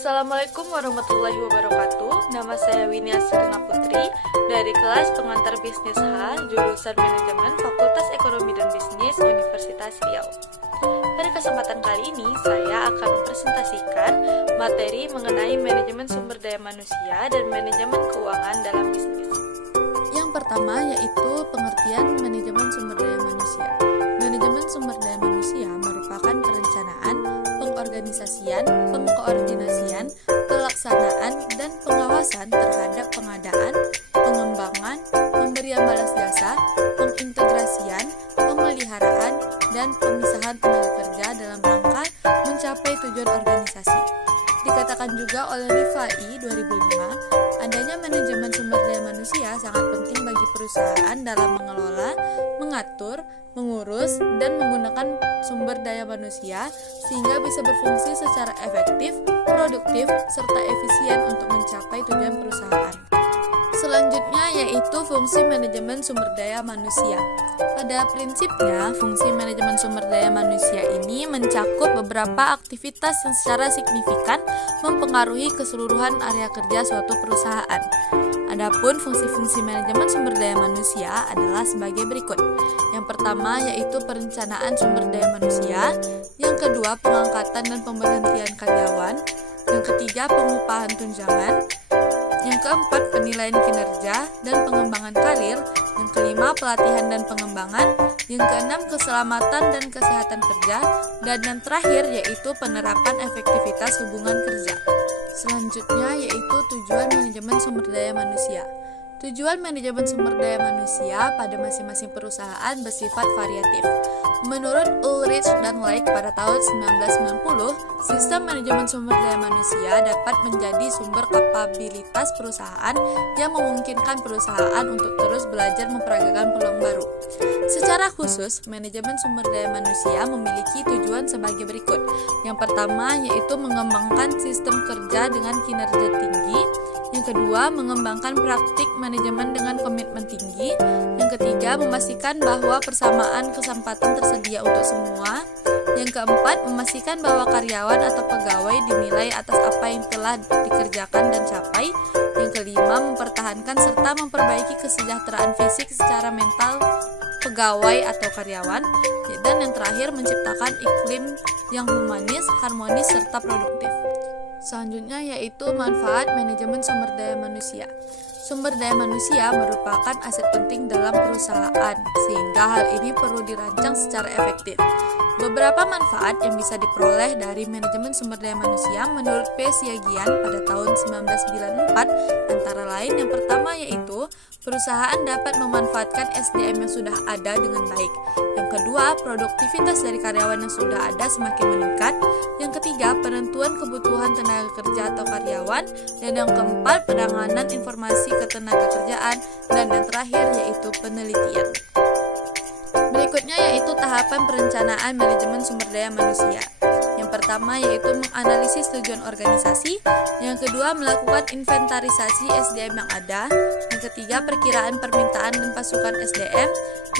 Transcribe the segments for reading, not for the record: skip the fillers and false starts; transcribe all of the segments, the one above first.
Assalamualaikum warahmatullahi wabarakatuh. Nama saya Winia Sirina Putri dari kelas pengantar bisnis H, jurusan manajemen Fakultas Ekonomi dan Bisnis Universitas Riau. Pada kesempatan kali ini, saya akan mempresentasikan materi mengenai manajemen sumber daya manusia dan manajemen keuangan dalam bisnis. Yang pertama yaitu pengertian manajemen sumber daya manusia. Manajemen sumber daya manusia merupakan perencanaan, pengorganisasian, pengkoordinasian, pelaksanaan, dan pengawasan terhadap pengadaan, pengembangan, pemberian balas jasa, pengintegrasian, pemeliharaan, dan pemisahan tenaga kerja dalam rangka mencapai tujuan organisasi. Dikatakan juga oleh Rifai 2005, adanya manajemen sumber daya manusia sangat penting bagi perusahaan dalam mengelola, mengatur, mengurus, dan menggunakan sumber daya manusia sehingga bisa berfungsi secara efektif, produktif, serta efisien untuk mencapai tujuan perusahaan. Selanjutnya yaitu fungsi manajemen sumber daya manusia. Pada prinsipnya, fungsi manajemen sumber daya manusia ini mencakup beberapa aktivitas yang secara signifikan mempengaruhi keseluruhan area kerja suatu perusahaan. Adapun fungsi-fungsi manajemen sumber daya manusia adalah sebagai berikut. Yang pertama yaitu perencanaan sumber daya manusia, yang kedua pengangkatan dan pemberhentian karyawan, yang ketiga pengupahan tunjangan, yang keempat penilaian kinerja dan pengembangan karir, yang kelima pelatihan dan pengembangan, yang keenam keselamatan dan kesehatan kerja, dan yang terakhir yaitu penerapan efektivitas hubungan kerja. Selanjutnya yaitu tujuan manajemen sumber daya manusia. Tujuan manajemen sumber daya manusia pada masing-masing perusahaan bersifat variatif. Menurut Ulrich dan Lake pada tahun 1990, sistem manajemen sumber daya manusia dapat menjadi sumber kapabilitas perusahaan yang memungkinkan perusahaan untuk terus belajar memperagakan peluang baru. Secara khusus, manajemen sumber daya manusia memiliki tujuan sebagai berikut. Yang pertama yaitu mengembangkan sistem kerja dengan kinerja tinggi. Yang kedua, mengembangkan praktik manajemen dengan komitmen tinggi. Yang ketiga, memastikan bahwa persamaan kesempatan tersedia untuk semua. Yang keempat, memastikan bahwa karyawan atau pegawai dinilai atas apa yang telah dikerjakan dan capai. Yang kelima, mempertahankan serta memperbaiki kesejahteraan fisik secara mental pegawai atau karyawan. Dan yang terakhir, menciptakan iklim yang humanis, harmonis, serta produktif. Selanjutnya yaitu manfaat manajemen sumber daya manusia. Sumber daya manusia merupakan aset penting dalam perusahaan, sehingga hal ini perlu dirancang secara efektif. Beberapa manfaat yang bisa diperoleh dari manajemen sumber daya manusia menurut P. Siagian pada tahun 1994 antara lain yang pertama yaitu perusahaan dapat memanfaatkan SDM yang sudah ada dengan baik. Yang kedua, produktivitas dari karyawan yang sudah ada semakin meningkat. Yang ketiga, penentuan kebutuhan tenaga kerja atau karyawan. Dan yang keempat, penanganan informasi ketenaga kerjaan. Dan yang terakhir yaitu penelitian. Berikutnya yaitu tahapan perencanaan manajemen sumber daya manusia. Yang pertama yaitu menganalisis tujuan organisasi. Yang kedua, melakukan inventarisasi SDM yang ada. Yang ketiga, perkiraan permintaan dan pasukan SDM.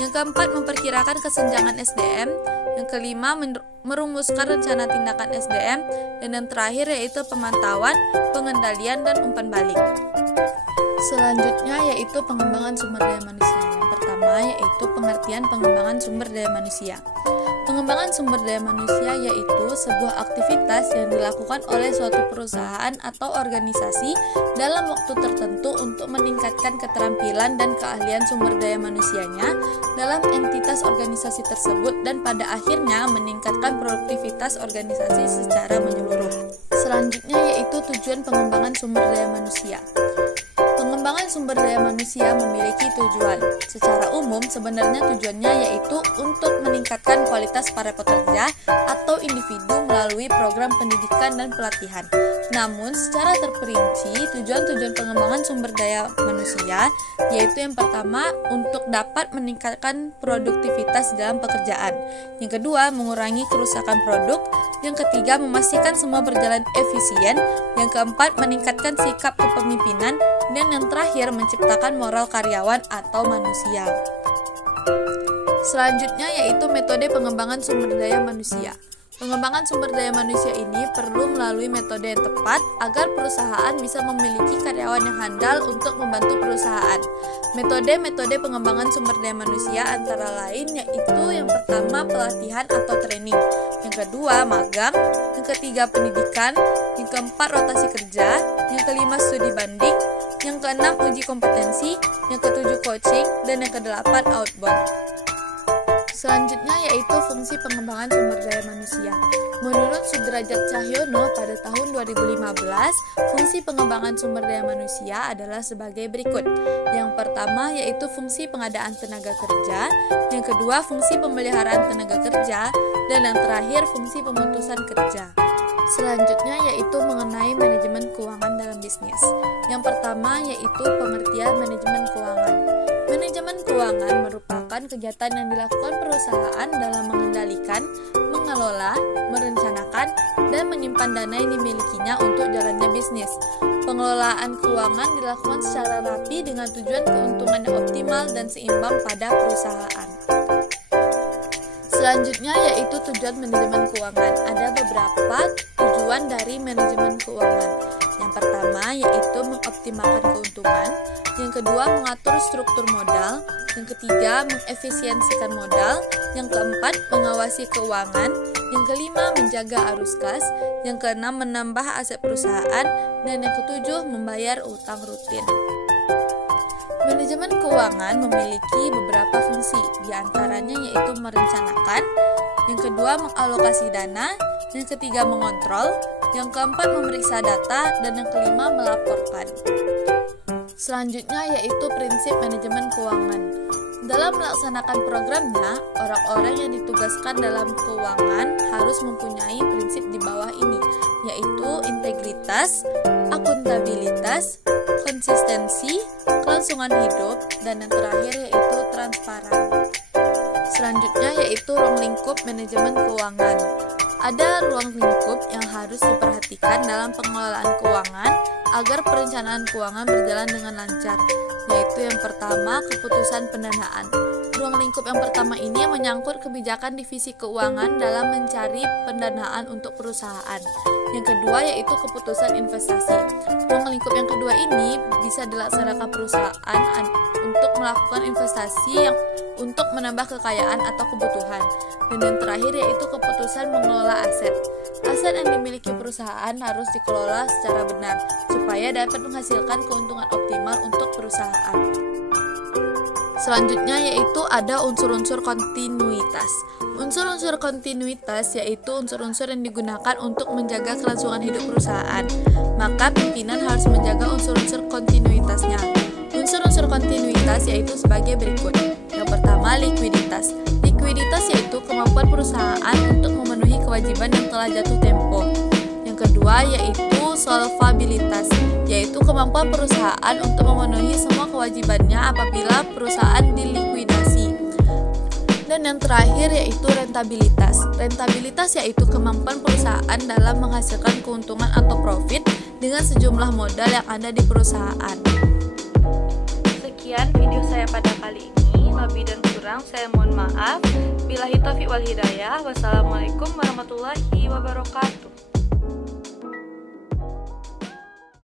Yang keempat, memperkirakan kesenjangan SDM. Yang kelima, merumuskan rencana tindakan SDM. Dan yang terakhir yaitu pemantauan, pengendalian, dan umpan balik. Selanjutnya yaitu pengembangan sumber daya manusia. Yang pertama yaitu pengertian pengembangan sumber daya manusia. Pengembangan sumber daya manusia yaitu sebuah aktivitas yang dilakukan oleh suatu perusahaan atau organisasi dalam waktu tertentu untuk meningkatkan keterampilan dan keahlian sumber daya manusianya dalam entitas organisasi tersebut dan pada akhirnya meningkatkan produktivitas organisasi secara menyeluruh. Selanjutnya yaitu tujuan pengembangan sumber daya manusia. Pengembangan sumber daya manusia memiliki tujuan. Secara umum, sebenarnya tujuannya yaitu untuk meningkatkan kualitas para pekerja atau individu melalui program pendidikan dan pelatihan. Namun, secara terperinci, tujuan-tujuan pengembangan sumber daya manusia yaitu yang pertama, untuk dapat meningkatkan produktivitas dalam pekerjaan. Yang kedua, mengurangi kerusakan produk. Yang ketiga, memastikan semua berjalan efisien. Yang keempat, meningkatkan sikap kepemimpinan. Dan yang terakhir, menciptakan moral karyawan atau manusia. Selanjutnya yaitu metode pengembangan sumber daya manusia. Pengembangan sumber daya manusia ini perlu melalui metode yang tepat agar perusahaan bisa memiliki karyawan yang handal untuk membantu perusahaan. Metode-metode pengembangan sumber daya manusia antara lain yaitu yang pertama pelatihan atau training, yang kedua magang, yang ketiga pendidikan, yang keempat rotasi kerja, yang kelima studi banding, yang keenam uji kompetensi, yang ketujuh coaching, dan yang kedelapan outbound. Selanjutnya yaitu fungsi pengembangan sumber daya manusia. Menurut Sudrajat Cahyono pada tahun 2015, fungsi pengembangan sumber daya manusia adalah sebagai berikut. Yang pertama yaitu fungsi pengadaan tenaga kerja, yang kedua fungsi pemeliharaan tenaga kerja, dan yang terakhir fungsi pemutusan kerja. Selanjutnya yaitu mengenai manajemen keuangan dalam bisnis. Yang pertama yaitu pengertian manajemen keuangan. Manajemen keuangan merupakan kegiatan yang dilakukan perusahaan dalam mengendalikan, mengelola, merencanakan, dan menyimpan dana yang dimilikinya untuk jalannya bisnis. Pengelolaan keuangan dilakukan secara rapi dengan tujuan keuntungan yang optimal dan seimbang pada perusahaan. Selanjutnya yaitu tujuan manajemen keuangan. Ada beberapa tujuan dari manajemen keuangan. Yang pertama yaitu mengoptimalkan keuntungan, yang kedua mengatur struktur modal, yang ketiga mengefisiensikan modal, yang keempat mengawasi keuangan, yang kelima menjaga arus kas, yang keenam menambah aset perusahaan, dan yang ketujuh membayar utang rutin. Manajemen keuangan memiliki beberapa fungsi, diantaranya yaitu merencanakan, yang kedua mengalokasi dana, yang ketiga mengontrol, yang keempat memeriksa data, dan yang kelima melaporkan. Selanjutnya yaitu prinsip manajemen keuangan. Dalam melaksanakan programnya, orang-orang yang ditugaskan dalam keuangan harus mempunyai prinsip di bawah ini, yaitu integritas, akuntabilitas, konsistensi, kelangsungan hidup, dan yang terakhir yaitu transparan. Selanjutnya yaitu ruang lingkup manajemen keuangan. Ada ruang lingkup yang harus diperhatikan dalam pengelolaan keuangan agar perencanaan keuangan berjalan dengan lancar, yaitu yang pertama keputusan pendanaan. Ruang lingkup yang pertama ini menyangkut kebijakan divisi keuangan dalam mencari pendanaan untuk perusahaan. Yang kedua yaitu keputusan investasi. Ruang lingkup yang kedua ini bisa dilaksanakan perusahaan untuk melakukan investasi yang untuk menambah kekayaan atau kebutuhan. Dan yang terakhir yaitu keputusan mengelola aset. Aset yang dimiliki perusahaan harus dikelola secara benar supaya dapat menghasilkan keuntungan optimal untuk perusahaan. Selanjutnya yaitu ada unsur-unsur kontinuitas. Unsur-unsur kontinuitas yaitu unsur-unsur yang digunakan untuk menjaga kelangsungan hidup perusahaan. Maka pimpinan harus menjaga unsur-unsur kontinuitasnya. Unsur-unsur kontinuitas yaitu sebagai berikut. Yang pertama likuiditas. Likuiditas yaitu kemampuan perusahaan untuk memenuhi kewajiban yang telah jatuh tempo. Yang kedua yaitu solvabilitas, yaitu kemampuan perusahaan untuk memenuhi semua kewajibannya apabila perusahaan dilikuidasi. Dan yang terakhir yaitu rentabilitas. Rentabilitas yaitu kemampuan perusahaan dalam menghasilkan keuntungan atau profit dengan sejumlah modal yang ada di perusahaan. Sekian video saya pada kali ini. Lebih dan kurang saya mohon maaf. Billahi taufiq wal hidayah. Wassalamualaikum warahmatullahi wabarakatuh.